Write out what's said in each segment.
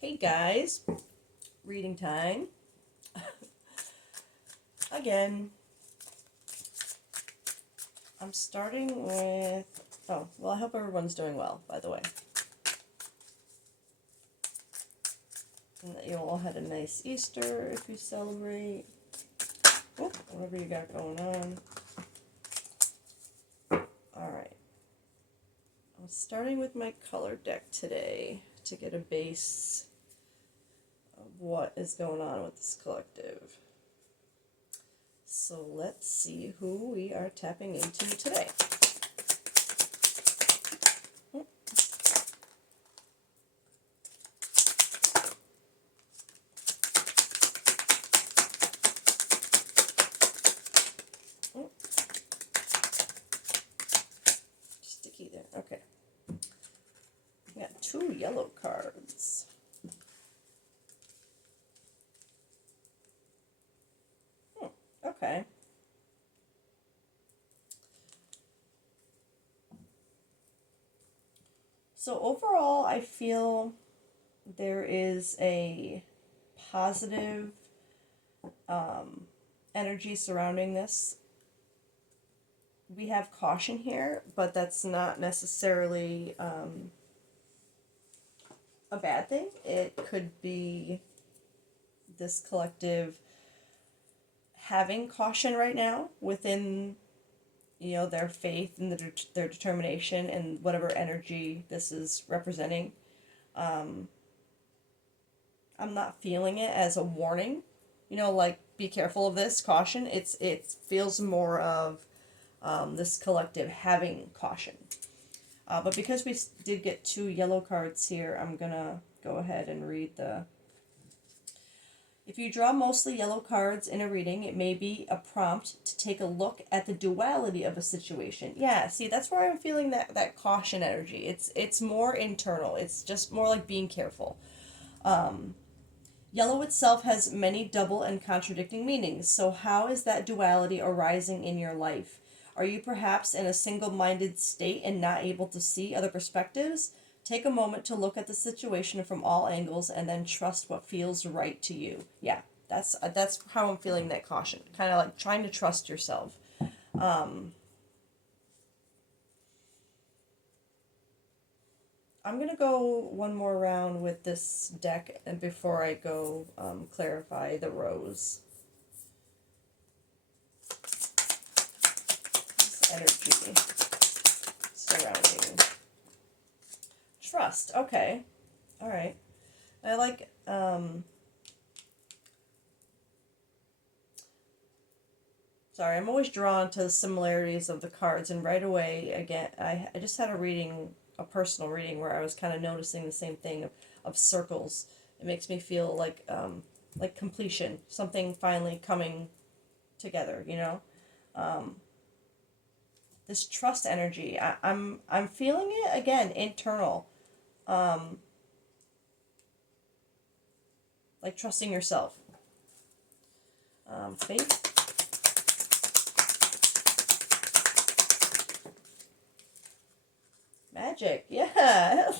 Hey guys, reading time. Again, I'm starting with. Oh, well, I hope everyone's doing well, by the way. And that you all had a nice Easter if you celebrate. Oh, whatever you got going on. Alright. I'm starting with my color deck today to get a base of what is going on with this collective. So let's see who we are tapping into today. Oh, sticky there. Okay. We got 2 yellow cards. Okay. So overall, I feel there is a positive energy surrounding this. We have caution here, but that's not necessarily a bad thing. It could be this collective having caution right now within their faith and their determination and whatever energy this is representing. I'm not feeling it as a warning, like be careful of this, caution. It feels more of this collective having caution. But because we did get 2 yellow cards here, I'm gonna go ahead and read the. If you draw mostly yellow cards in a reading, it may be a prompt to take a look at the duality of a situation. Yeah, see, that's where I'm feeling that caution energy. It's more internal. It's just more like being careful. Yellow itself has many double and contradicting meanings, so how is that duality arising in your life? Are you perhaps in a single-minded state and not able to see other perspectives? Take a moment to look at the situation from all angles and then trust what feels right to you. Yeah, that's how I'm feeling that caution. Kind of like trying to trust yourself. I'm going to go one more round with this deck and before I go clarify the rose. This energy surrounding trust. Okay. All right. I like sorry, I'm always drawn to the similarities of the cards, and right away, again, I just had a personal reading, where I was kind of noticing the same thing of circles. It makes me feel like completion, something finally coming together, This trust energy, I'm feeling it, again, internal, like trusting yourself. Faith. Magic, yeah.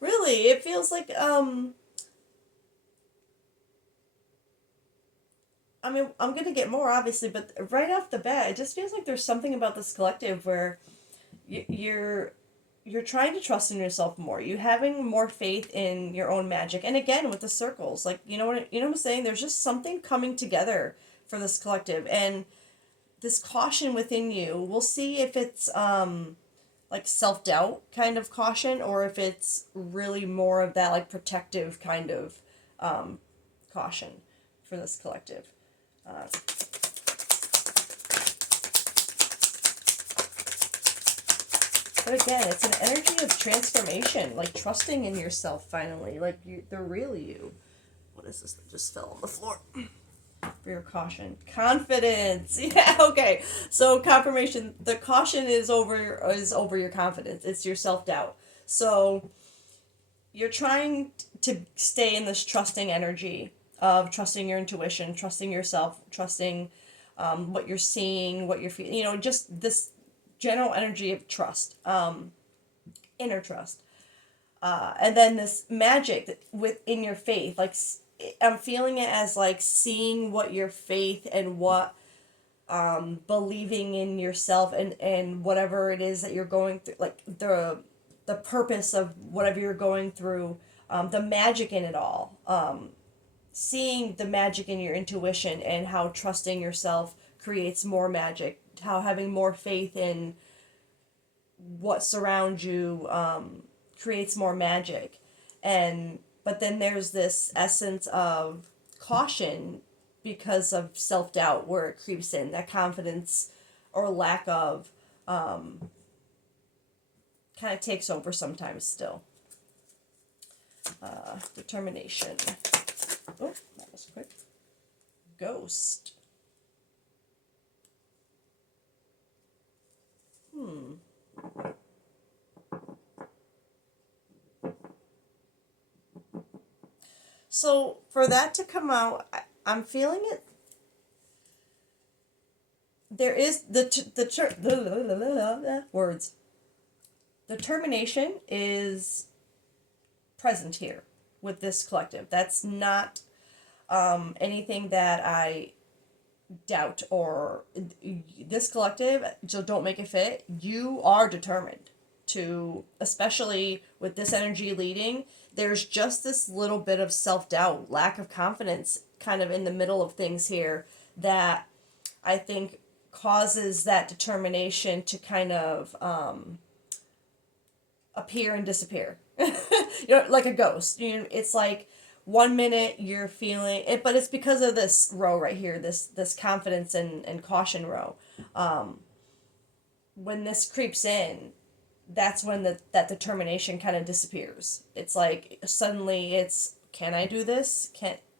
Really, it feels like I mean, I'm gonna get more obviously, but right off the bat, it just feels like there's something about this collective where you're you're trying to trust in yourself more. You having more faith in your own magic, and again with the circles, like what I'm saying. There's just something coming together for this collective, and this caution within you. We'll see if it's like self-doubt kind of caution, or if it's really more of that like protective kind of caution for this collective. But again, it's an energy of transformation, like trusting in yourself finally, like the real you. What is this that just fell on the floor? For your caution, confidence. Yeah, okay. So confirmation. The caution is over your confidence. It's your self doubt. So you're trying to stay in this trusting energy of trusting your intuition, trusting yourself, trusting what you're seeing, what you're feeling. Just this general energy of trust, inner trust. And then this magic within your faith, like I'm feeling it as like seeing what your faith and what believing in yourself and whatever it is that you're going through, like the purpose of whatever you're going through, the magic in it all, seeing the magic in your intuition and how trusting yourself creates more magic, how having more faith in what surrounds you creates more magic. And but then there's this essence of caution because of self-doubt where it creeps in, that confidence or lack of kind of takes over sometimes still. Determination. Oh, that was quick. Ghost. So for that to come out, I'm feeling it. There is the words. Determination is present here with this collective. That's not anything that I doubt or this collective. So don't make it fit. You are determined to, especially with this energy leading. There's just this little bit of self-doubt, lack of confidence kind of in the middle of things here that I think causes that determination to kind of appear and disappear. Like a ghost. It's like 1 minute you're feeling it, but it's because of this row right here, this confidence and caution row. When this creeps in, that's when that determination kind of disappears. It's like suddenly it's, can I do this?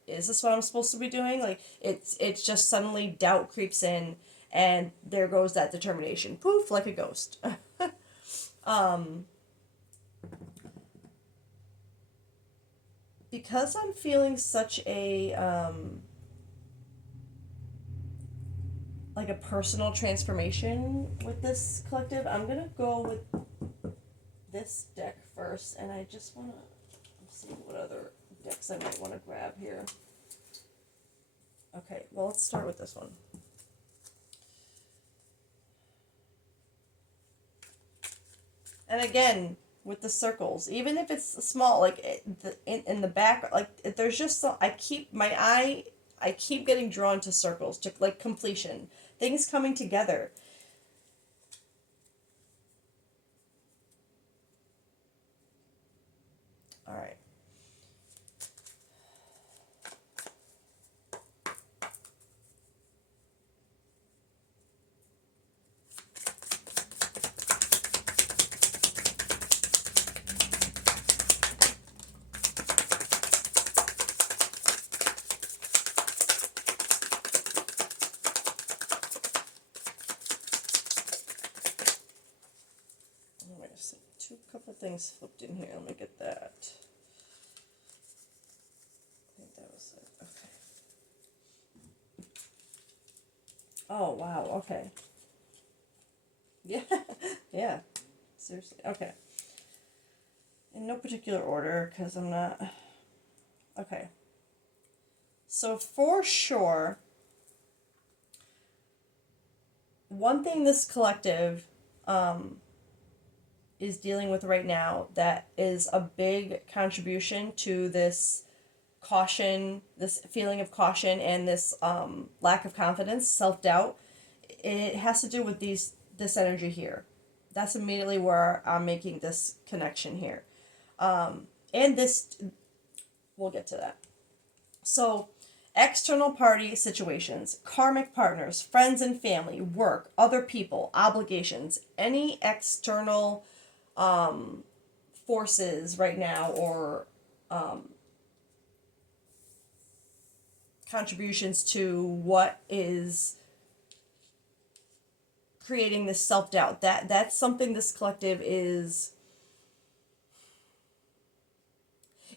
Is this what I'm supposed to be doing? Like it's just suddenly doubt creeps in, and there goes that determination. Poof, like a ghost. Because I'm feeling such a like a personal transformation with this collective, I'm gonna go with this deck first, and I just wanna see what other decks I might want to grab here. Okay, well, let's start with this one. And again, with the circles, even if it's small, like in the back, like there's just some, I keep getting drawn to circles, to like completion, things coming together. All right. Wait a second. Couple things flipped in here. Let me get that. I think that was it. Okay. Oh, wow. Okay. Yeah. Yeah. Seriously. Okay. In no particular order, because I'm not... Okay. So for sure, one thing this collective is dealing with right now that is a big contribution to this caution, this feeling of caution, and this lack of confidence, self-doubt, it has to do with this energy here. That's immediately where I'm making this connection here. And this, we'll get to that. So, external party situations, karmic partners, friends and family, work, other people, obligations, any external forces right now, or contributions to what is creating this self-doubt. That's something this collective is...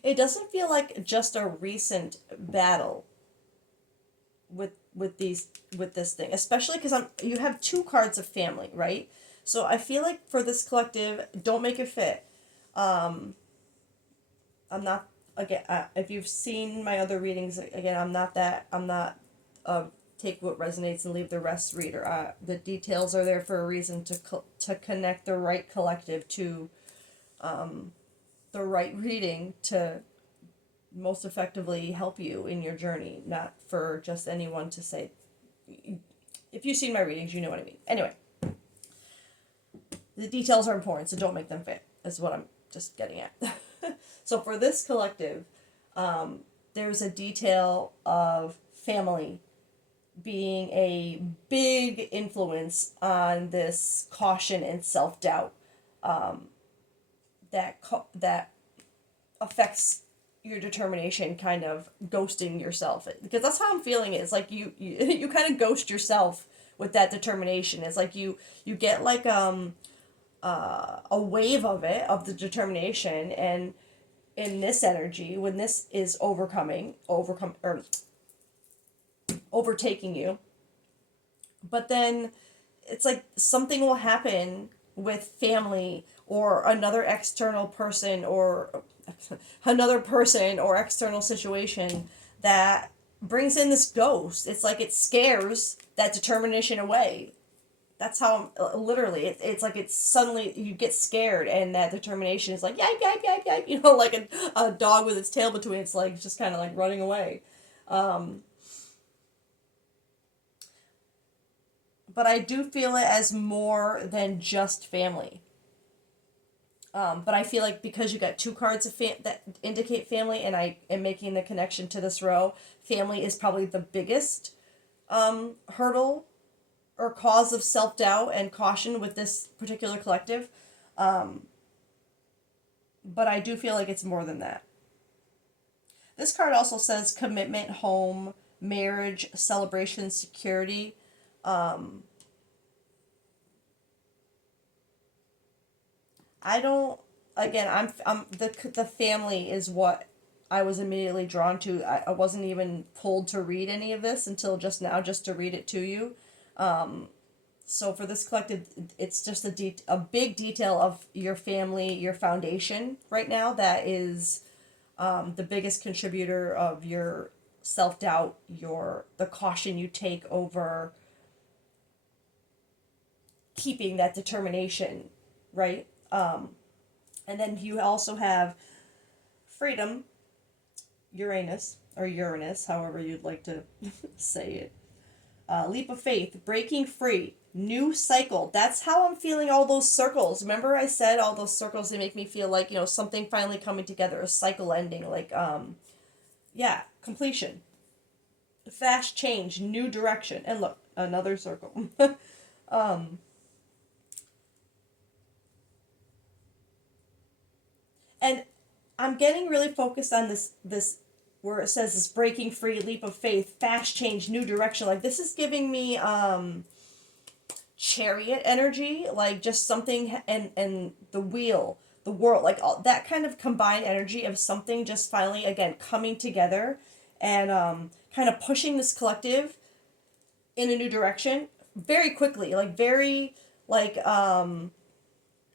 It doesn't feel like just a recent battle with this thing, especially because you have two cards of family, right? So I feel like for this collective, don't make it fit. I'm not, again, if you've seen my other readings, again, I'm not take what resonates and leave the rest reader. The details are there for a reason to connect the right collective to the right reading to most effectively help you in your journey, not for just anyone to say. If you've seen my readings, you know what I mean. Anyway, the details are important, so don't make them fit, is what I'm just getting at. So for this collective, there's a detail of family being a big influence on this caution and self-doubt that affects your determination, kind of ghosting yourself, because that's how I'm feeling it. It's like you kind of ghost yourself with that determination. It's like you get like a wave of it, of the determination, and in this energy, when this is or overtaking you, but then it's like something will happen with family or another external person or external situation that brings in this ghost. It's like it scares that determination away. That's how I'm, literally, it's like it's suddenly you get scared and that determination is like yipe yipe yipe yipe, like a dog with its tail between its legs, just kind of like running away. But I do feel it as more than just family. But I feel like because you got two cards that indicate family, and I am making the connection to this row, family is probably the biggest hurdle or cause of self-doubt and caution with this particular collective. But I do feel like it's more than that. This card also says commitment, home, marriage, celebration, security. I don't. Again, I'm the family is what I was immediately drawn to. I wasn't even pulled to read any of this until just now, just to read it to you. So for this collective, it's just a big detail of your family, your foundation right now, that is the biggest contributor of your self-doubt, the caution you take over keeping that determination, right? And then you also have freedom, Uranus, however you'd like to say it. Leap of faith, breaking free, new cycle. That's how I'm feeling all those circles. Remember I said all those circles, they make me feel like, something finally coming together, a cycle ending, like, yeah, completion. Fast change, new direction. And look, another circle. And I'm getting really focused on this where it says this breaking free, leap of faith, fast change, new direction. Like this is giving me chariot energy, like just something, and the wheel, the world, like all that kind of combined energy of something just finally again coming together and kind of pushing this collective in a new direction very quickly, like very like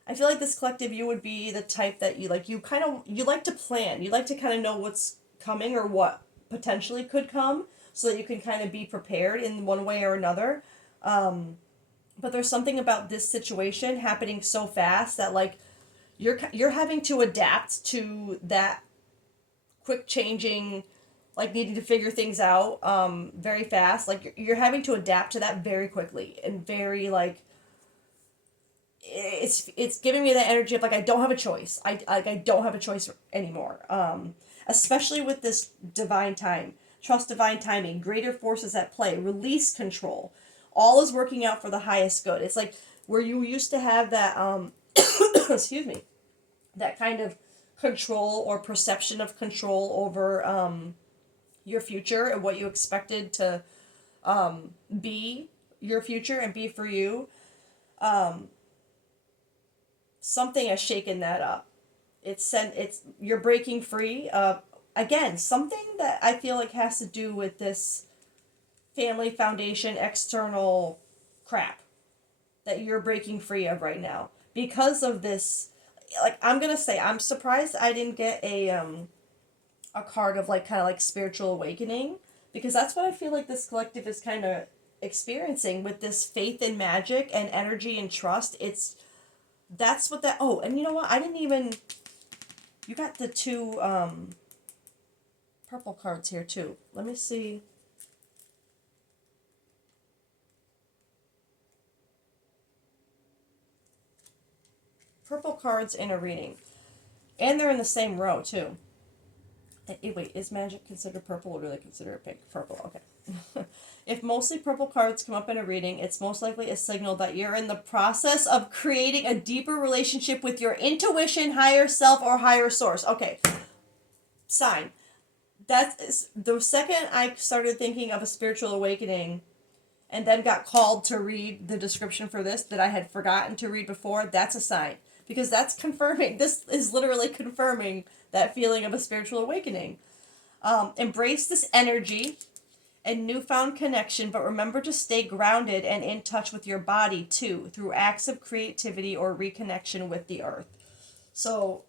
I feel like this collective, you would be the type that you like to plan. You like to kind of know what's coming or what potentially could come so that you can kind of be prepared in one way or another. But there's something about this situation happening so fast that like you're having to adapt to that quick changing, like needing to figure things out very fast. Like you're having to adapt to that very quickly and very like it's giving me that energy of like I don't have a choice. I don't have a choice anymore. Especially with this divine time. Trust divine timing. Greater forces at play. Release control. All is working out for the highest good. It's like where you used to have that excuse me, that kind of control or perception of control over your future and what you expected to be your future and be for you. Something has shaken that up. It's you're breaking free. Again, something that I feel like has to do with this family foundation external crap that you're breaking free of right now because of this. like I'm gonna say I'm surprised I didn't get a card of like kind of like spiritual awakening, because that's what I feel like this collective is kind of experiencing with this faith in magic and energy and trust. It's that's what that. Oh, and you know what? I didn't even. You got the two purple cards here too. Let me see. Purple cards in a reading, and they're in the same row too. Wait, is magic considered purple, or do they consider it pink? Purple, okay. If mostly purple cards come up in a reading, it's most likely a signal that you're in the process of creating a deeper relationship with your intuition, higher self, or higher source. Okay, sign. That's the second I started thinking of a spiritual awakening and then got called to read the description for this that I had forgotten to read before, that's a sign. Because that's confirming, this is literally confirming that feeling of a spiritual awakening. Embrace this energy and newfound connection, but remember to stay grounded and in touch with your body too, through acts of creativity or reconnection with the earth. So,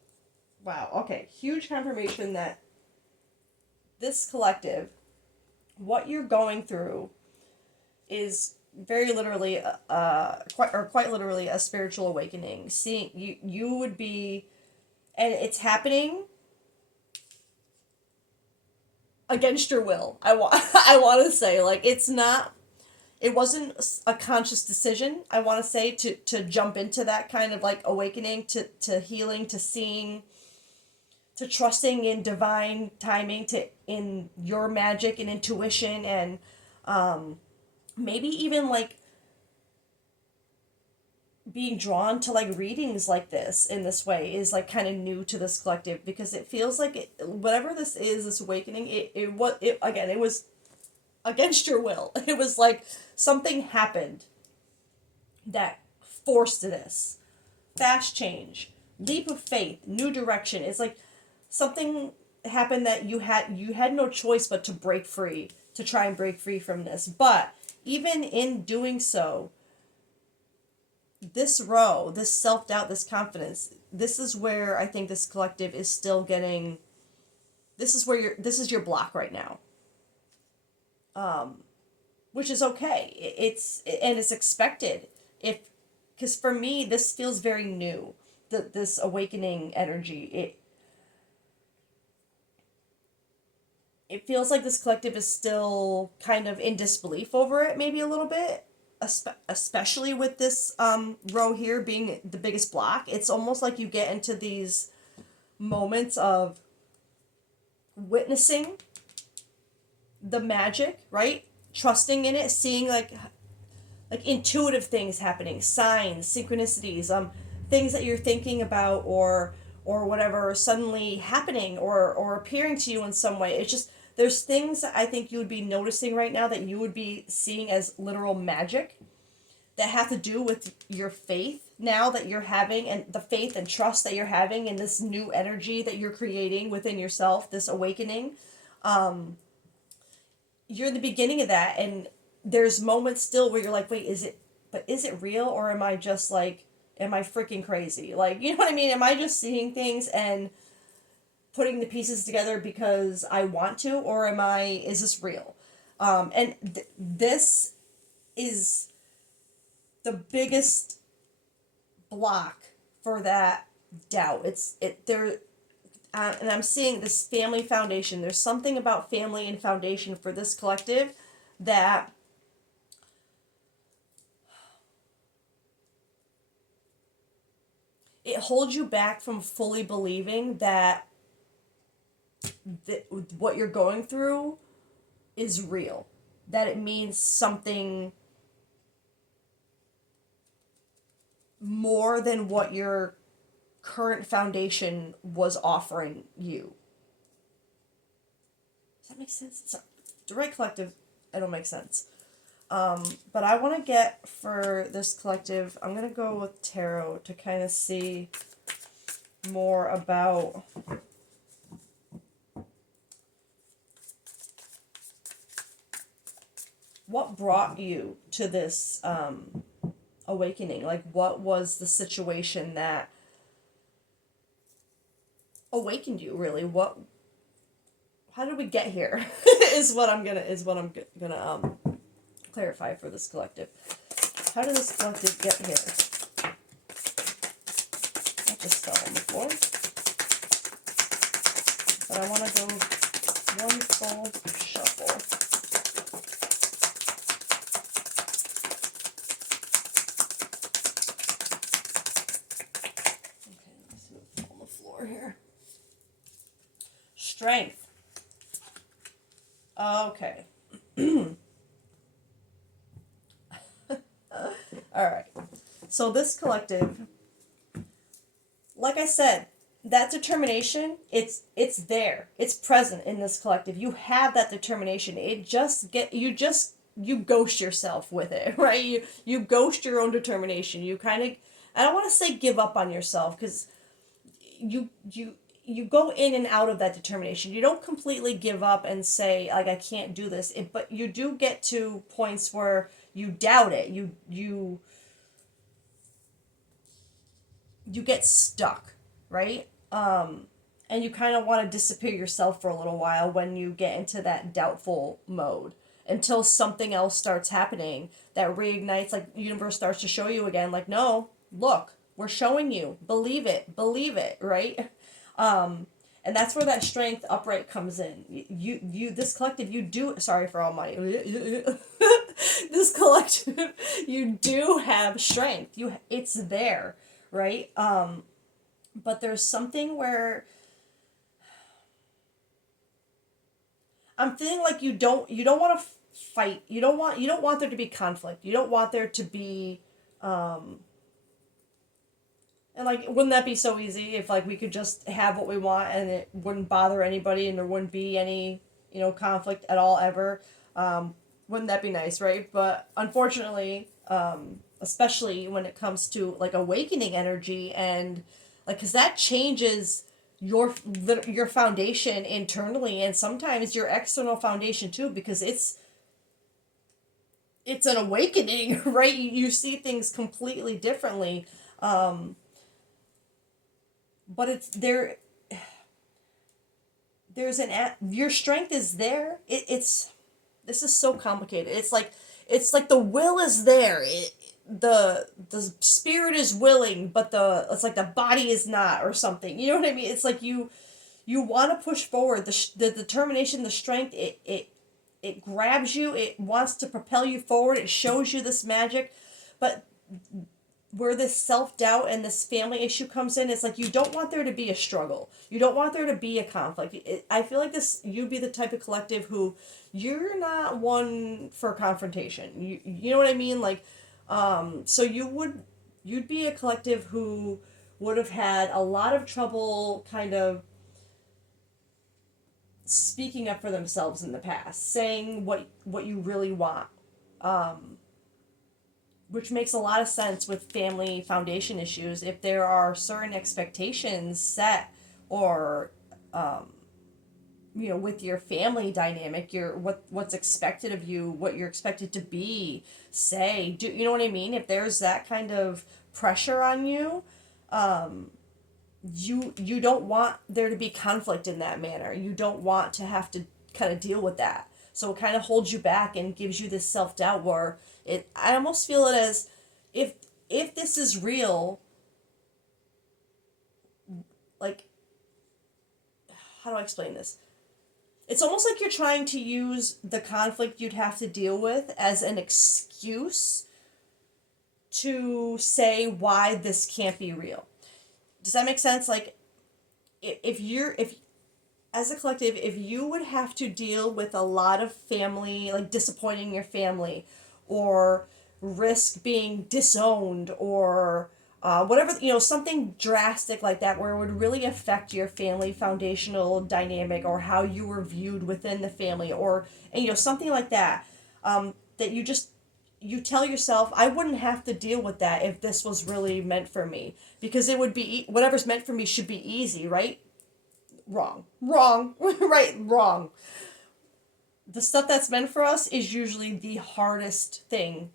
wow, okay, huge confirmation that this collective, what you're going through, is very literally, quite literally, a spiritual awakening. Seeing you would be, and it's happening against your will. I want to say, like, it's not. It wasn't a conscious decision. I want to say to jump into that kind of like awakening, to healing, to seeing, to trusting in divine timing, to in your magic and intuition, and maybe even like being drawn to like readings like this in this way is like kind of new to this collective, because it feels like whatever this is, this awakening, it again, it was against your will. It was like something happened that forced this fast change, leap of faith, new direction. It's like something happened that you had no choice but to break free, to try and break free from this. But even in doing so, this row, this self-doubt, this confidence, this is where I think this collective is still getting, this is your block right now. Which is okay. And it's expected. If Because for me this feels very new. This awakening energy. It feels like this collective is still kind of in disbelief over it, maybe a little bit, especially with this row here being the biggest block. It's almost like you get into these moments of witnessing the magic, right? Trusting in it, seeing like intuitive things happening, signs, synchronicities, things that you're thinking about, or whatever suddenly happening, or appearing to you in some way. It's just, there's things that I think you would be noticing right now that you would be seeing as literal magic, that have to do with your faith now that you're having, and the faith and trust that you're having in this new energy that you're creating within yourself, this awakening. You're in the beginning of that, and there's moments still where you're like, wait, is it real, or am I just like, am I freaking crazy? Like, you know what I mean? Am I just seeing things and putting the pieces together because I want to, or is this real? This is the biggest block for that doubt. And I'm seeing this family foundation. There's something about family and foundation for this collective that it holds you back from fully believing that what you're going through is real, that it means something more than what your current foundation was offering you. Does that make sense? The right collective, it'll make sense. But I want to get, for this collective, I'm going to go with tarot to kind of see more about what brought you to this awakening. Like, what was the situation that awakened you, really? How did we get here? is what I'm gonna clarify for this collective. How did this collective get here? That just fell on the floor. But I want to go one full shuffle. Okay, let me see what fell on the floor here. Strength. Okay. Alright. So this collective, like I said, that determination, it's there. It's present in this collective. You have that determination. You ghost yourself with it, right? You ghost your own determination. You kind of, I don't want to say give up on yourself, because you go in and out of that determination. You don't completely give up and say, like, I can't do this. But you do get to points where you doubt it. You get stuck, right? And you kind of want to disappear yourself for a little while when you get into that doubtful mode, until something else starts happening that reignites, like the universe starts to show you again, like, no, look, we're showing you, believe it, right? And that's where that strength upright comes in. This collective, you do, sorry for all my, this collective, you do have strength. It's there, right? But there's something where I'm feeling like you don't want to fight. You don't want there to be conflict. You don't want there to be, and like, wouldn't that be so easy if, like, we could just have what we want and it wouldn't bother anybody and there wouldn't be any, conflict at all ever? Wouldn't that be nice, right? But unfortunately, especially when it comes to, like, awakening energy, and like, because that changes your foundation internally, and sometimes your external foundation too, because it's an awakening, right? You see things completely differently. But it's there. Your strength is there. This is so complicated. It's like the will is there. The spirit is willing, but it's like the body is not, or something. You know what I mean? It's like you want to push forward. The determination, the strength. It grabs you. It wants to propel you forward. It shows you this magic, but where this self-doubt and this family issue comes in, it's like you don't want there to be a struggle. You don't want there to be a conflict. I feel like you'd be the type of collective who, you're not one for confrontation. You know what I mean? Like, so you'd be a collective who would have had a lot of trouble kind of speaking up for themselves in the past, saying what you really want. Which makes a lot of sense with family foundation issues. If there are certain expectations set, or with your family dynamic, what's expected of you, what you're expected to be, say, do you know what I mean? If there's that kind of pressure on you, you don't want there to be conflict in that manner. You don't want to have to kind of deal with that. So it kind of holds you back and gives you this self-doubt where I almost feel it as, if this is real, like, how do I explain this? It's almost like you're trying to use the conflict you'd have to deal with as an excuse to say why this can't be real. Does that make sense? Like, if as a collective, if you would have to deal with a lot of family, like disappointing your family, or risk being disowned, or whatever, something drastic like that, where it would really affect your family foundational dynamic, or how you were viewed within the family, or something like that, that you tell yourself, I wouldn't have to deal with that if this was really meant for me, because it would be, whatever's meant for me should be easy, right? Wrong. Right, wrong. The stuff that's meant for us is usually the hardest thing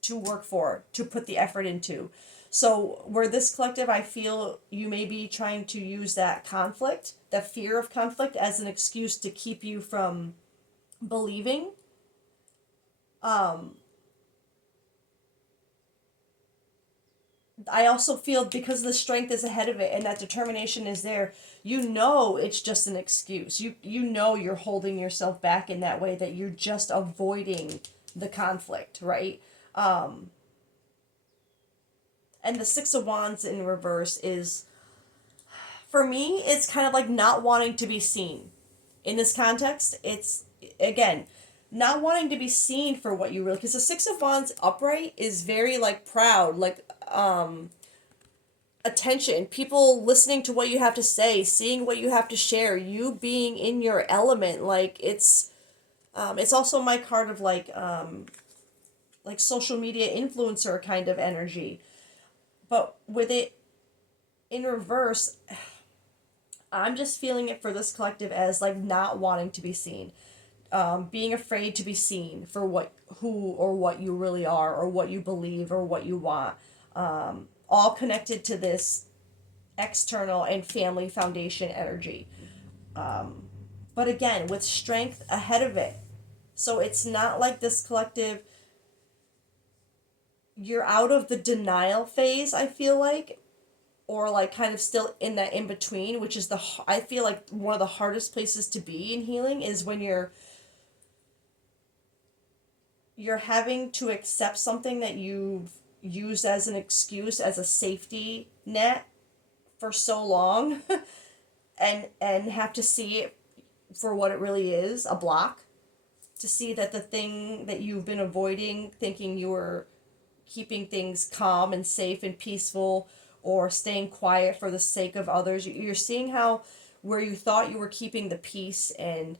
to work for, to put the effort into. So where this collective, I feel you may be trying to use that conflict, that fear of conflict, as an excuse to keep you from believing. Um, I also feel because the strength is ahead of it and that determination is there, you know it's just an excuse. You know you're holding yourself back in that way, that you're just avoiding the conflict, right? Um, and the Six of Wands in reverse is, for me, it's kind of like not wanting to be seen. In this context, it's, again, not wanting to be seen for what you really, because the Six of Wands upright is very like proud, like attention, people listening to what you have to say, seeing what you have to share, you being in your element. Like it's also my card of like social media influencer kind of energy. But with it in reverse, I'm just feeling it for this collective as like not wanting to be seen, being afraid to be seen for what, who or what you really are, or what you believe, or what you want, all connected to this external and family foundation energy. But again, with strength ahead of it. So it's not like this collective, you're out of the denial phase, I feel like, or like kind of still in that in between, which is I feel like one of the hardest places to be in healing is when you're having to accept something that you've used as an excuse, as a safety net for so long, and have to see it for what it really is, a block, to see that the thing that you've been avoiding, thinking you were keeping things calm and safe and peaceful, or staying quiet for the sake of others, you're seeing how where you thought you were keeping the peace and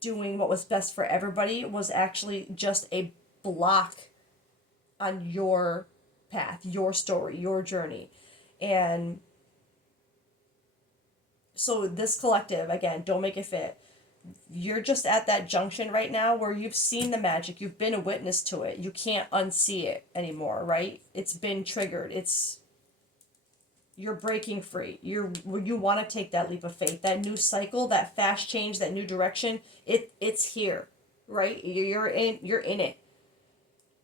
doing what was best for everybody was actually just a block on your path, your story, your journey. And so this collective, again, don't make it fit, you're just at that junction right now where you've seen the magic, you've been a witness to it, you can't unsee it anymore, right? It's been triggered, it's, you're breaking free, you want to take that leap of faith, that new cycle, that fast change, that new direction, it's here, right? You're in it,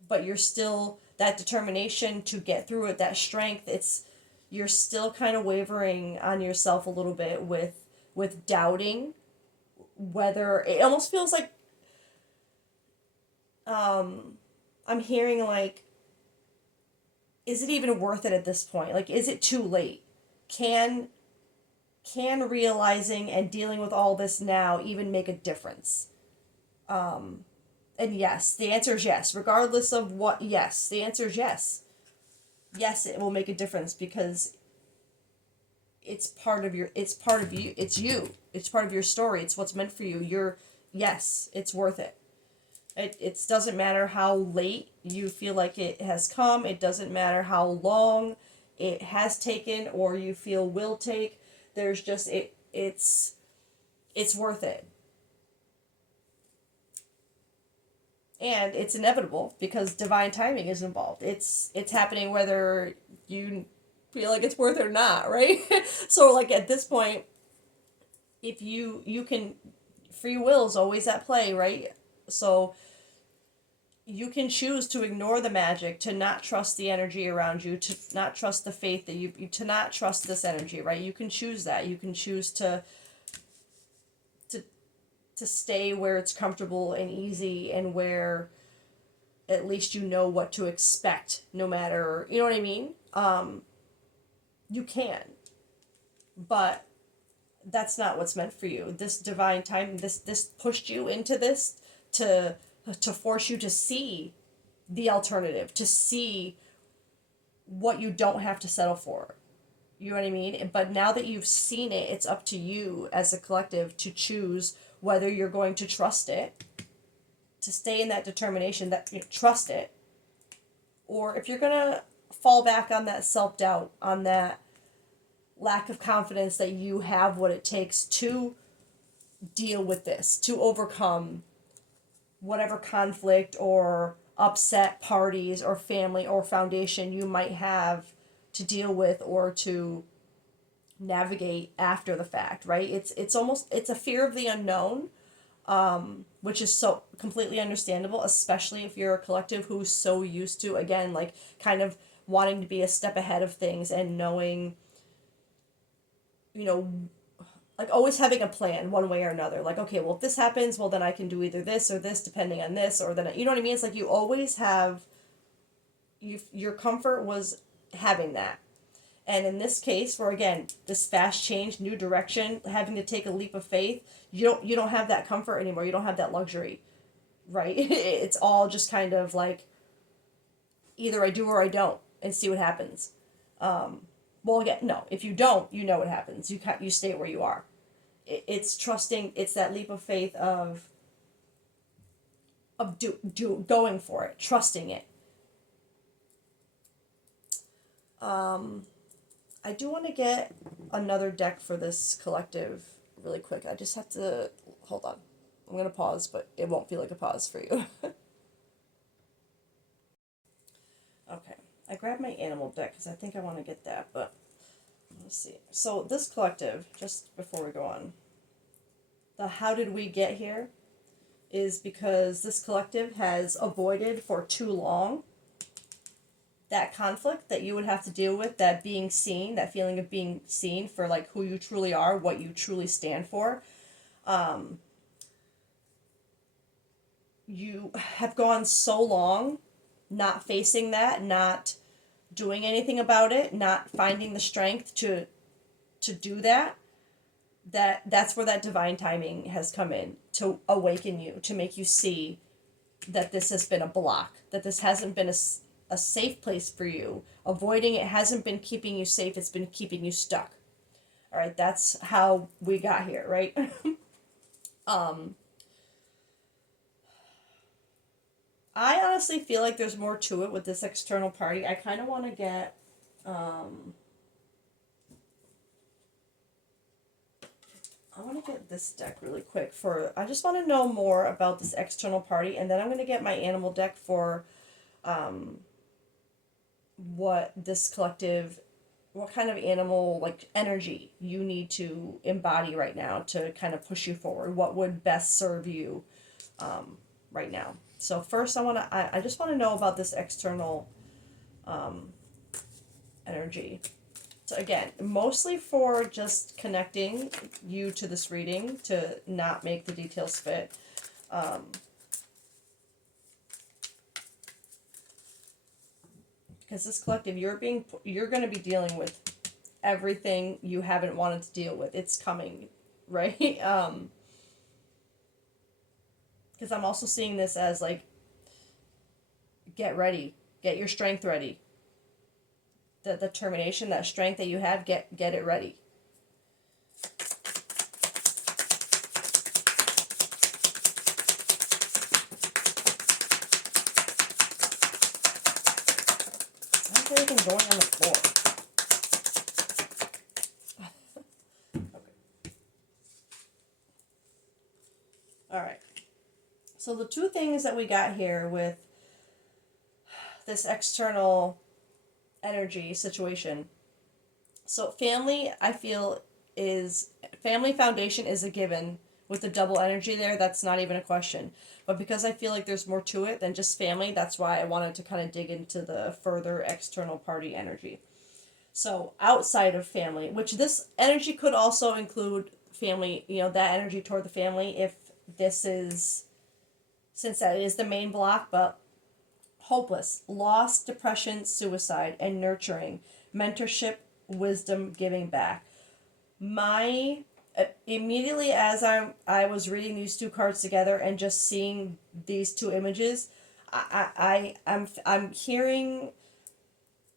but you're still, that determination to get through it, that strength, it's, you're still kind of wavering on yourself a little bit with doubting whether, it almost feels like I'm hearing like, is it even worth it at this point? Like, is it too late? Can can realizing and dealing with all this now even make a difference? And yes, the answer is yes. Regardless of what, yes, the answer is yes. Yes, it will make a difference because it's part of your, it's part of you, it's you. It's part of your story. It's what's meant for you. You're, yes, it's worth it. It doesn't matter how late you feel like it has come. It doesn't matter how long it has taken or you feel will take. There's just it's worth it. And it's inevitable because divine timing is involved. It's happening whether you feel like it's worth it or not, right? So like at this point, if you can, free will is always at play, right? So you can choose to ignore the magic, to not trust the energy around you, to not trust the faith that to not trust this energy, right? You can choose that. You can choose to to stay where it's comfortable and easy and where at least you know what to expect no matter, you know what I mean? You can. But that's not what's meant for you. This divine time, this pushed you into this to to force you to see the alternative, to see what you don't have to settle for. You know what I mean? But now that you've seen it, it's up to you as a collective to choose whether you're going to trust it, to stay in that determination, that you know, trust it, or if you're going to fall back on that self-doubt, on that lack of confidence that you have what it takes to deal with this, to overcome whatever conflict or upset parties or family or foundation you might have to deal with or to navigate after the fact, right? It's almost, it's a fear of the unknown, which is so completely understandable, especially if you're a collective who's so used to, again, like kind of wanting to be a step ahead of things and knowing, you know, like always having a plan one way or another. Like, okay, well, if this happens, well, then I can do either this or this depending on this, or then, you know what I mean? It's like you always have, your comfort was having that. And in this case, where again, this fast change, new direction, having to take a leap of faith, you don't have that comfort anymore. You don't have that luxury, right? It's all just kind of like either I do or I don't, and see what happens. Well, again, no. If you don't, you know what happens. You stay where you are. It's trusting. It's that leap of faith of going for it, trusting it. I do want to get another deck for this collective really quick. I just have to hold on. I'm gonna pause, but it won't feel like a pause for you. Okay, I grabbed my animal deck because I think I want to get that, but let's see. So this collective, just before we go on, the how did we get here is because this collective has avoided for too long that conflict that you would have to deal with, that being seen, that feeling of being seen for like who you truly are, what you truly stand for. You have gone so long not facing that, not doing anything about it, not finding the strength to do that, that's where that divine timing has come in to awaken you, to make you see that this has been a block, that this hasn't been a safe place for you. Avoiding it hasn't been keeping you safe, it's been keeping you stuck. All right, that's how we got here, right? I honestly feel like there's more to it with this external party. I kind of want to get I want to get this deck really quick for, I just want to know more about this external party, and then I'm going to get my animal deck for what this collective, what kind of animal like energy you need to embody right now to kind of push you forward. What would best serve you right now? So first, I just want to know about this external energy. So again, mostly for just connecting you to this reading, to not make the details fit. Because this collective, you're going to be dealing with everything you haven't wanted to deal with. It's coming, right? Because I'm also seeing this as like, get ready, get your strength ready. The determination, that strength that you have, get it ready. How's everything going on the floor? Okay. All right. So the two things that we got here with this external energy situation. So family, I feel, is family foundation is a given with the double energy there. That's not even a question. But because I feel like there's more to it than just family, that's why I wanted to kind of dig into the further external party energy. So outside of family, which this energy could also include family, that energy toward the family, if this is, since that is the main block, but hopeless, loss, depression, suicide, and nurturing, mentorship, wisdom, giving back. My immediately as I was reading these two cards together and just seeing these two images, I'm hearing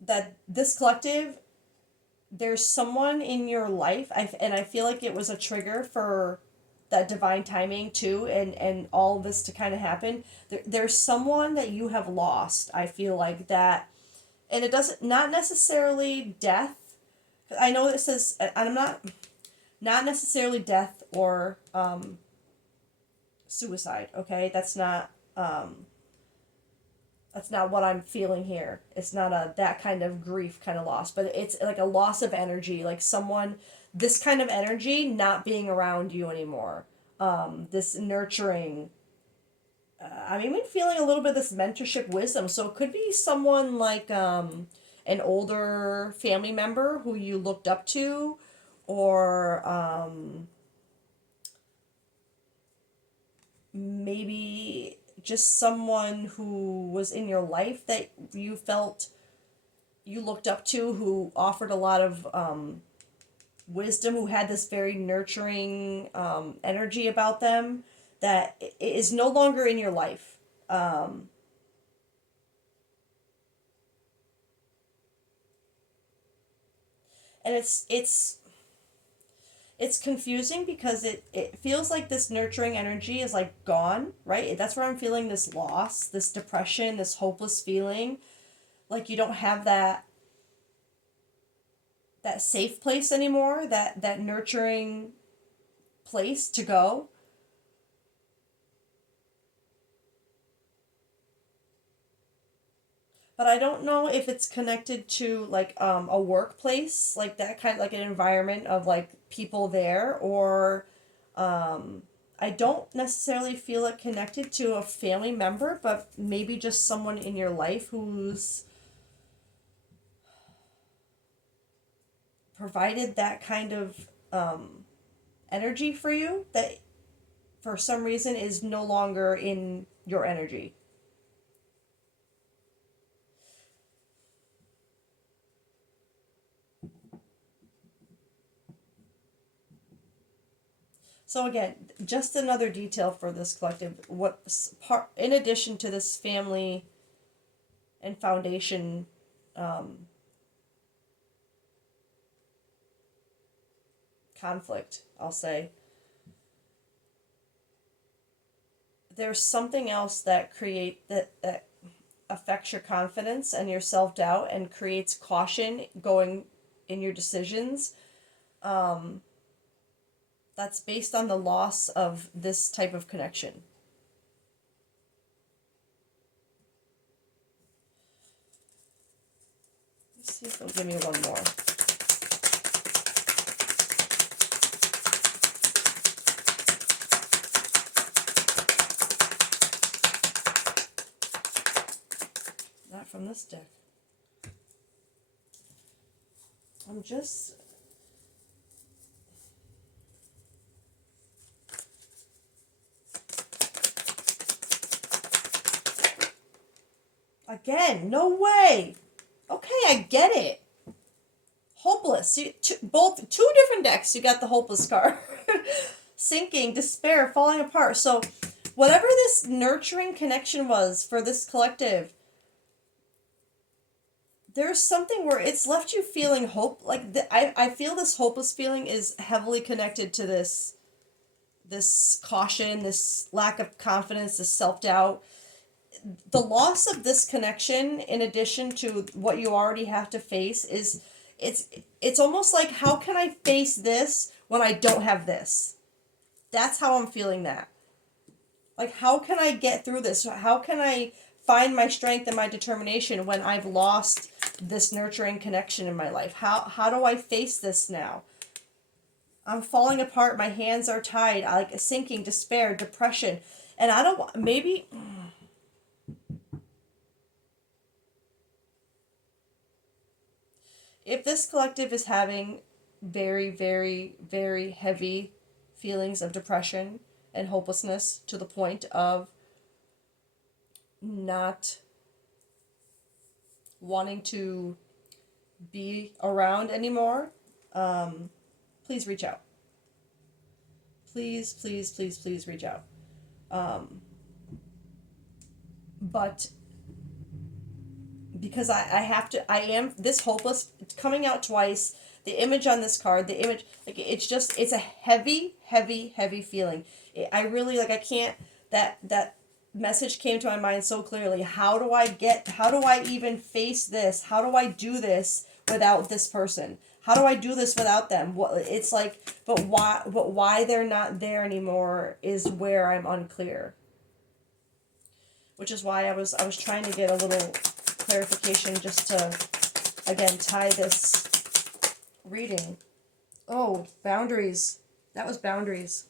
that this collective, there's someone in your life, and I feel like it was a trigger for that divine timing too, and all of this to kind of happen. There's someone that you have lost, I feel like that, and it doesn't, not necessarily death. I know it says, and I'm not necessarily death or suicide, okay? That's not That's not what I'm feeling here. It's not a that kind of grief kind of loss, but it's like a loss of energy, like someone this kind of energy not being around you anymore. This nurturing. I'm even feeling a little bit of this mentorship wisdom. So it could be someone like an older family member who you looked up to, or maybe just someone who was in your life that you felt you looked up to, who offered a lot of wisdom, who had this very nurturing energy about them that is no longer in your life. Um, and it's confusing because it feels like this nurturing energy is like gone, right? That's where I'm feeling this loss, this depression, this hopeless feeling. Like you don't have that safe place anymore, that nurturing place to go. But I don't know if it's connected to like a workplace, like that kind, like an environment of like people there, or I don't necessarily feel it connected to a family member, but maybe just someone in your life who's provided that kind of energy for you that for some reason is no longer in your energy. So again, just another detail for this collective. What part, in addition to this family and foundation um, conflict, I'll say, there's something else that that affects your confidence and your self doubt and creates caution going in your decisions. Um, that's based on the loss of this type of connection. Let's see if they'll give me one more. Not from this deck. I'm just again. No way. Okay, I get it. Hopeless. Both two different decks. You got the hopeless card. Sinking, despair, falling apart. So, whatever this nurturing connection was for this collective, there's something where it's left you feeling hope. Like I feel this hopeless feeling is heavily connected to this caution, this lack of confidence, this self doubt. The loss of this connection, in addition to what you already have to face, is it's it's almost like, how can I face this when I don't have this? That's how I'm feeling that. Like, how can I get through this? How can I find my strength and my determination when I've lost this nurturing connection in my life? How do I face this now? I'm falling apart. My hands are tied. I like sinking, despair, depression, and I don't. Maybe if this collective is having very, very, very heavy feelings of depression and hopelessness to the point of not wanting to be around anymore, please reach out. Please, please, please, please reach out. Um, but because I have to, I am this hopeless, it's coming out twice. The image on this card, the image, like it's just, it's a heavy, heavy, heavy feeling. I really, like, I can't, that message came to my mind so clearly. How do I even face this? How do I do this without this person? How do I do this without them? What, it's like, but why they're not there anymore is where I'm unclear. which is why I was trying to get a little clarification just to again tie this reading. Oh, boundaries. That was boundaries.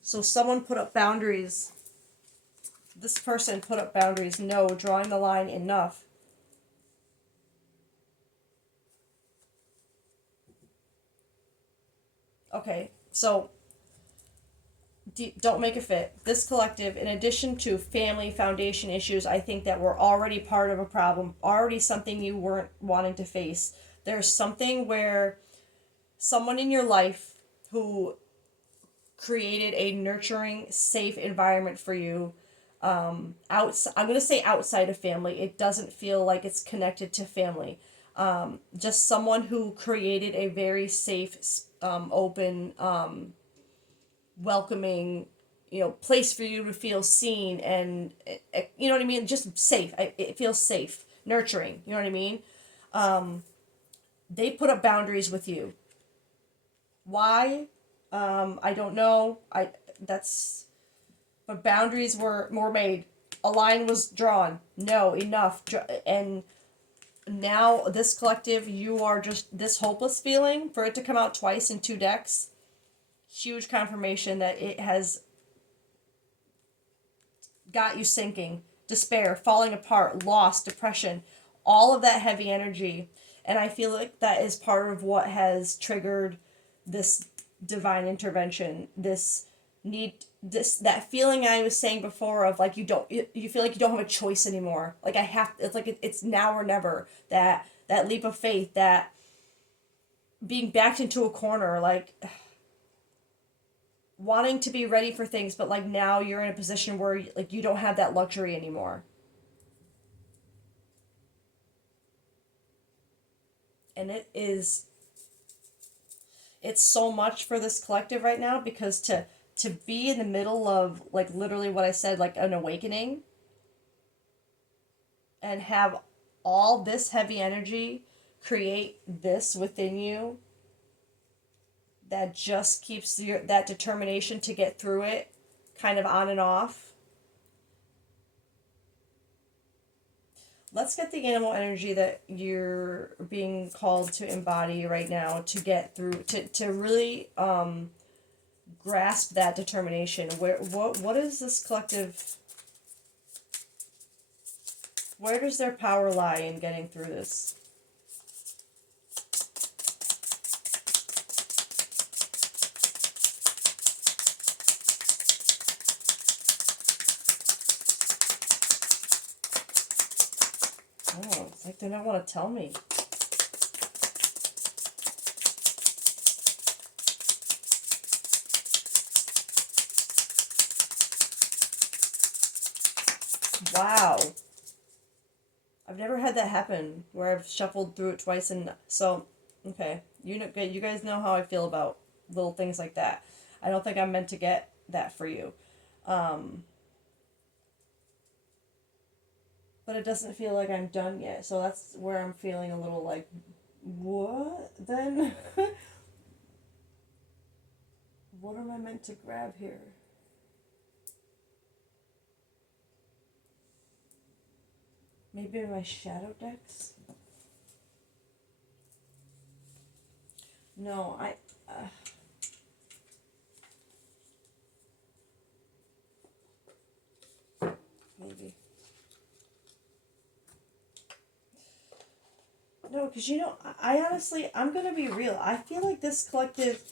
So someone put up boundaries. This person put up boundaries. No, drawing the line, enough. Okay, so don't make a fit. This collective, in addition to family foundation issues, I think that were already part of a problem, already something you weren't wanting to face. There's something where someone in your life who created a nurturing, safe environment for you. Outside, I'm gonna say outside of family. It doesn't feel like it's connected to family. Just someone who created a very safe, open, welcoming, place for you to feel seen and you know what I mean. Just safe. It feels safe, nurturing. You know what I mean. They put up boundaries with you. Why? I don't know. That's but boundaries were made. A line was drawn. No, enough. And now this collective, you are just this hopeless feeling for it to come out twice in two decks. Huge confirmation that it has got you sinking, despair, falling apart, loss, depression, all of that heavy energy. And I feel like that is part of what has triggered this divine intervention, this need, this that feeling I was saying before of like you feel like you don't have a choice anymore. Like I have, it's like it's now or never. That leap of faith, that being backed into a corner, like wanting to be ready for things, but like now you're in a position where like you don't have that luxury anymore. And it's so much for this collective right now, because to be in the middle of like literally what I said, like an awakening, and have all this heavy energy create this within you that just keeps that determination to get through it kind of on and off. Let's get the animal energy that you're being called to embody right now to get through, to really grasp that determination. What is this collective, where does their power lie in getting through this? Oh, it's like they don't want to tell me. Wow. I've never had that happen where I've shuffled through it twice, and so okay, you guys know how I feel about little things like that. I don't think I'm meant to get that for you. Um, but it doesn't feel like I'm done yet. So that's where I'm feeling a little like, what then? What am I meant to grab here? Maybe my shadow decks? No, maybe. No, because I honestly, I'm going to be real. I feel like this collective,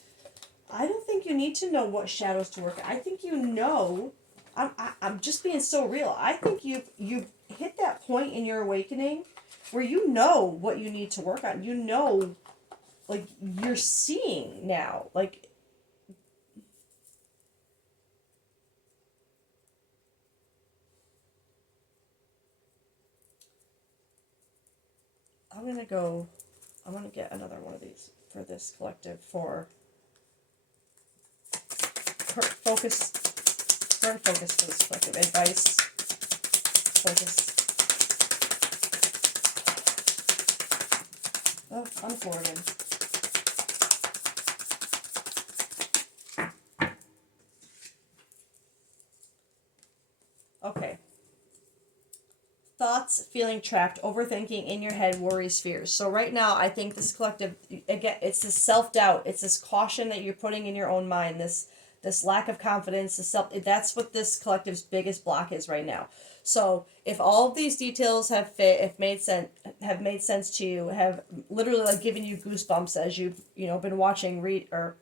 I don't think you need to know what shadows to work at. I think you know. I'm just being so real. I think you've hit that point in your awakening where you know what you need to work on. You know, like you're seeing now. Like I'm gonna go. I'm gonna get another one of these for this collective for focus. Current focus for this collective advice. Focus. Oh, on the floor again. Okay. thoughts, feeling trapped, overthinking in your head, worries, fears. So right now, I think this collective, again, it's this self-doubt, it's this caution that you're putting in your own mind, this lack of confidence, that's what this collective's biggest block is right now. So if all of these details have made sense to you, have literally like given you goosebumps as you've, been watching, read, or,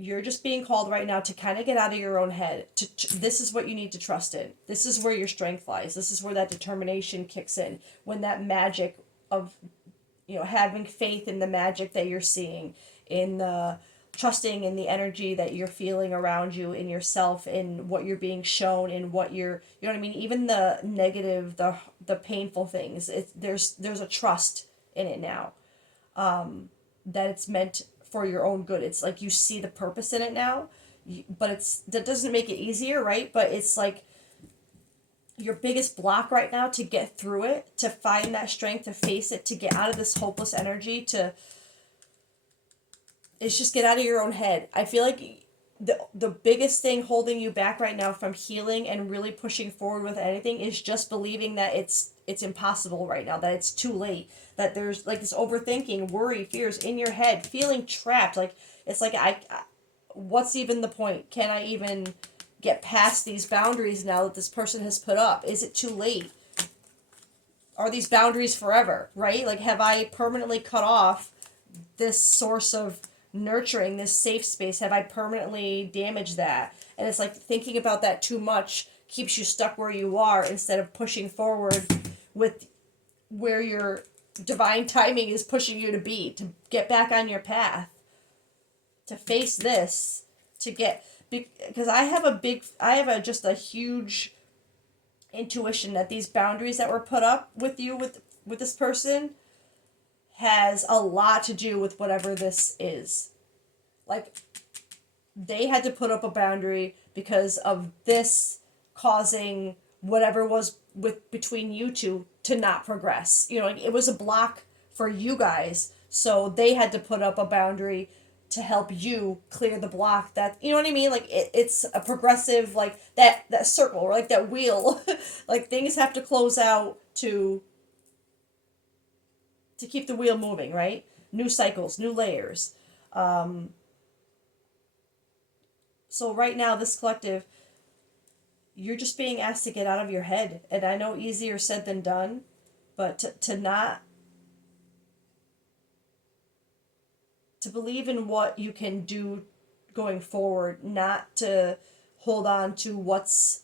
you're just being called right now to kind of get out of your own head. This is what you need to trust in. This is where your strength lies. This is where that determination kicks in. When that magic of, having faith in the magic that you're seeing, in the trusting in the energy that you're feeling around you, in yourself, in what you're being shown, in what you're, you know what I mean? Even the negative, the painful things, there's a trust in it now, that it's meant for your own good. It's like you see the purpose in it now, but that doesn't make it easier, right? But it's like your biggest block right now to get through it, to find that strength, to face it, to get out of this hopeless energy, it's just get out of your own head. I feel like the biggest thing holding you back right now from healing and really pushing forward with anything is just believing that it's impossible right now, that it's too late, that there's like this overthinking, worry, fears in your head, feeling trapped. Like it's like I what's even the point? Can I even get past these boundaries now that this person has put up? Is it too late? Are these boundaries forever, right? Like, have I permanently cut off this source of nurturing, this safe space? Have I permanently damaged that? And it's like thinking about that too much keeps you stuck where you are instead of pushing forward with where your divine timing is pushing you to be, to get back on your path, to face this, to get, because I have just a huge intuition that these boundaries that were put up with you, with this person, has a lot to do with whatever this is. Like, they had to put up a boundary because of this causing whatever was between you two to not progress. Like, it was a block for you guys, so they had to put up a boundary to help you clear the block. That, you know what I mean? Like, it's a progressive, like that circle, or like that wheel. Like, things have to close out to keep the wheel moving, right? New cycles, new layers. So right now, this collective, you're just being asked to get out of your head. And I know easier said than done, but to believe in what you can do going forward, not to hold on to what's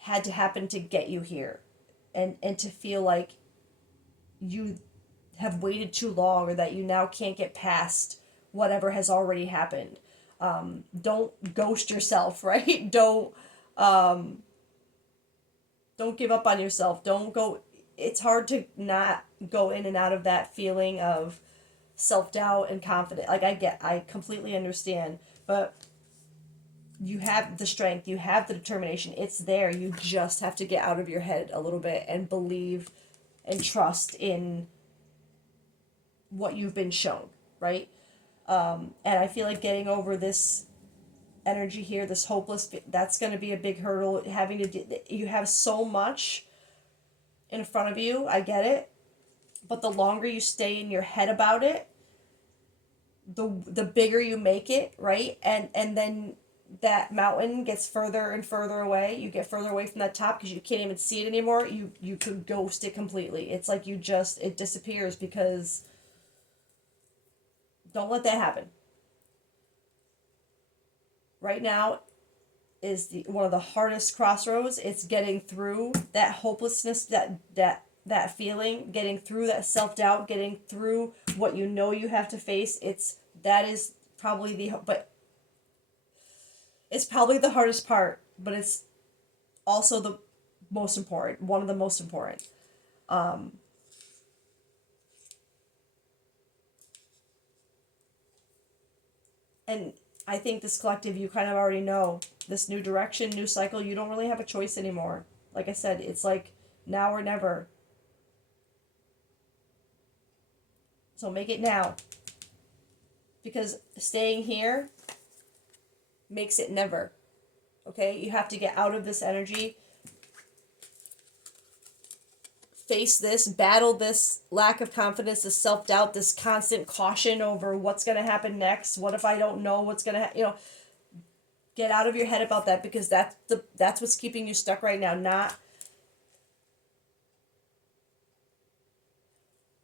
had to happen to get you here, and to feel like you have waited too long, or that you now can't get past whatever has already happened. Don't ghost yourself, right? Don't give up on yourself. Don't go. It's hard to not go in and out of that feeling of self-doubt and confidence. Like, I completely understand, but you have the strength, you have the determination, it's there. You just have to get out of your head a little bit and believe and trust in what you've been shown, right? And I feel like getting over this energy here, this hopeless, that's going to be a big hurdle. You have so much in front of you, I get it, but the longer you stay in your head about it, the bigger you make it, right? And then that mountain gets further and further away. You get further away from that top because you can't even see it anymore. You could ghost it completely. It's like it disappears, because don't let that happen. Right now is one of the hardest crossroads. It's getting through that hopelessness, that feeling, getting through that self-doubt, getting through what you have to face. That is probably it's probably the hardest part, but it's also the most important, one of the most important. And I think this collective, you kind of already know this new direction, new cycle. You don't really have a choice anymore. Like I said, it's like now or never. So make it now. Because staying here makes it never. Okay, you have to get out of this energy, face this, battle this lack of confidence, this self doubt, this constant caution over what's going to happen next. What if I don't know what's going to get out of your head about that, because that's what's keeping you stuck right now. Not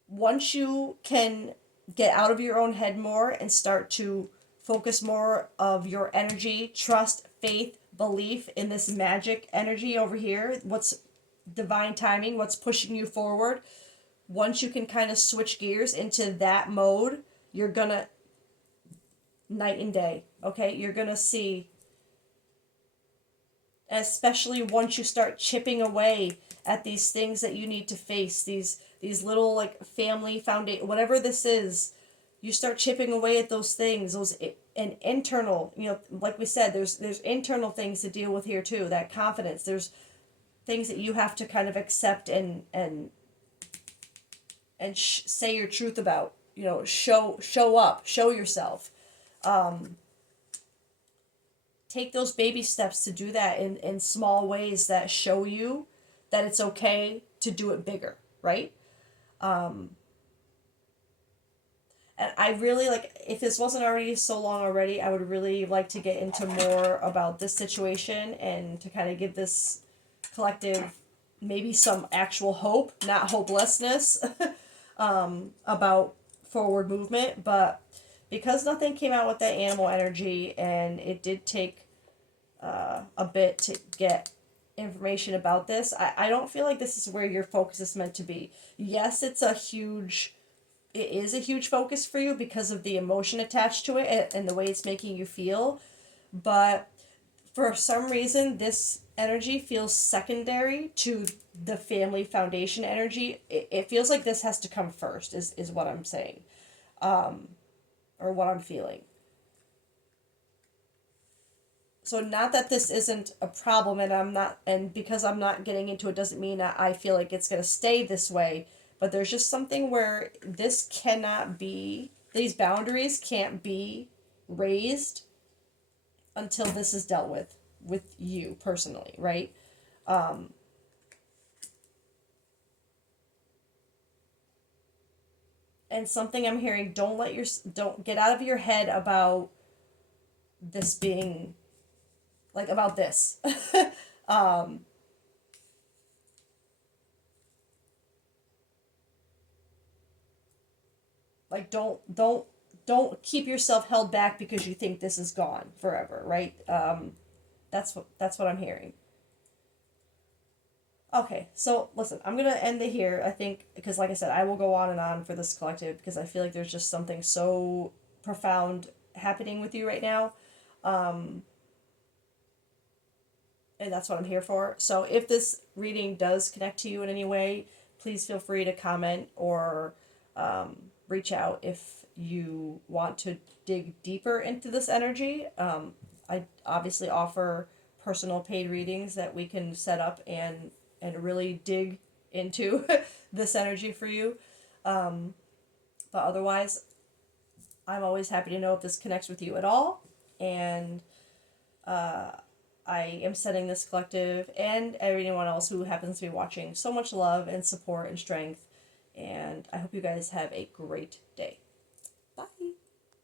once you can get out of your own head more and start to focus more of your energy, trust, faith, belief in this magic energy over here, what's divine timing, what's pushing you forward. Once you can kind of switch gears into that mode, you're gonna night and day. Okay, you're gonna see, especially once you start chipping away at these things that you need to face, these little like family foundation, whatever this is, you start chipping away at those things, those and internal, like we said, there's internal things to deal with here too. That confidence, there's things that you have to kind of accept and say your truth about. Show up, show yourself. Take those baby steps to do that in small ways that show you that it's okay to do it bigger, right? And I really like, if this wasn't already so long already, I would really like to get into more about this situation and to kind of give this collective maybe some actual hope, not hopelessness, about forward movement. But because nothing came out with that animal energy, and it did take a bit to get information about this, I don't feel like this is where your focus is meant to be. Yes, it is a huge focus for you because of the emotion attached to it and the way it's making you feel. But for some reason, this energy feels secondary to the family foundation energy. It feels like this has to come first, is what I'm saying, or what I'm feeling. So not that this isn't a problem, and because I'm not getting into it doesn't mean that I feel like it's going to stay this way, but there's just something where these boundaries can't be raised until this is dealt with you personally, right? And something I'm hearing, don't get out of your head about this being like about this. um like don't keep yourself held back because you think this is gone forever, right? That's what I'm hearing. Okay, so listen, I'm gonna end it here. I think because, like I said, I will go on and on for this collective because I feel like there's just something so profound happening with you right now, and that's what I'm here for. So if this reading does connect to you in any way, please feel free to comment or reach out if you want to dig deeper into this energy. I obviously offer personal paid readings that we can set up and really dig into this energy for you. But otherwise, I'm always happy to know if this connects with you at all. And I am sending this collective and everyone else who happens to be watching so much love and support and strength. And I hope you guys have a great day.